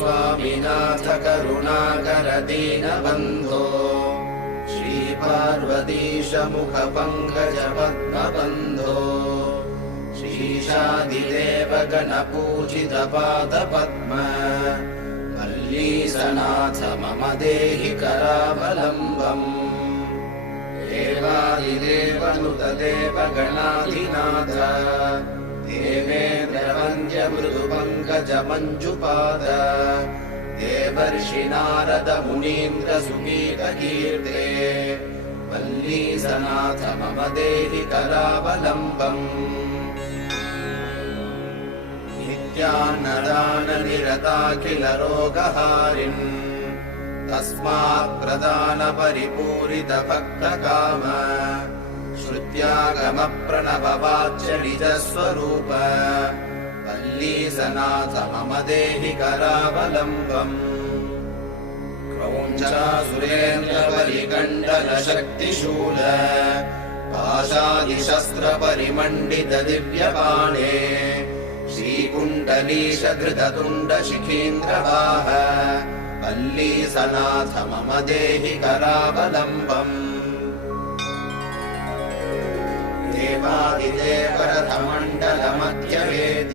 स्वामिनाथ करुणाकर दीनबन्धो श्रीपार्वतीश मुखपङ्कज पद्मबन्धो श्रीशादिदेव गणपूजित पादपद्म वल्लीसनाथ मम देहि करावलम्बम् देवादिदेवनुत देवगणाधिनाथ देवेन्द्रवन्द्य मृदुपङ्कज मञ्जुपाद देवर्षि नारद मुनीन्द्र सुगीतकीर्ते वल्लीसनाथ मम देहि करावलम्बम् नित्यान्नदाननिरताखिल रोगहारिन् तस्मात् प्रदान परिपूरित भक्तकाम श्रुत्यागम प्रणव वाच्य निजस्वरूप वल्लीसनाथ मम देहि करावलम्बम् क्रौञ्चासुरेन्द्र बलिकण्डल शक्तिशूल पाशादिशस्त्र परिमण्डित दिव्यबाणे श्रीकुण्डलीश धृततुण्ड शिखीन्द्रवाह वल्लीसनाथ मम देहि करावलम्बम् देवादिदेव रथमण्डल मध्यवेदि